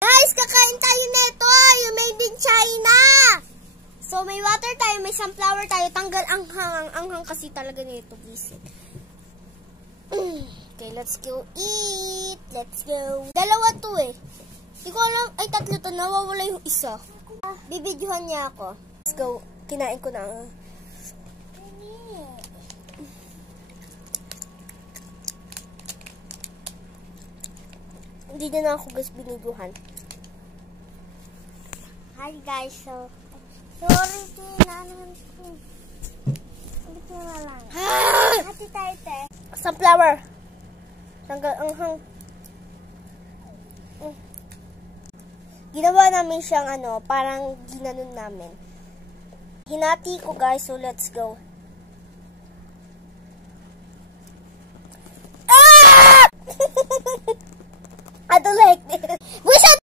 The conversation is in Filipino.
Guys, kakain tayo nito. Yung made in China. So, may water tayo, may sunflower tayo. Tanggal ang anghang kasi talaga nito. Please. Okay, let's go eat. Let's go. Dalawa to eh. Hindi ko alam. Ay, tatlo to. Nawawala yung isa. Bibidyohan niya ako. Let's go. Kinain ko na. Hindi na ako guys binidyohan. Hi guys, so sorry tinanan ko. Ulit na lang. Hati tayo te. Sunflower. Tanggal anghang. Ginawa namin siyang parang ginanon namin. Hinati ko guys, so let's go.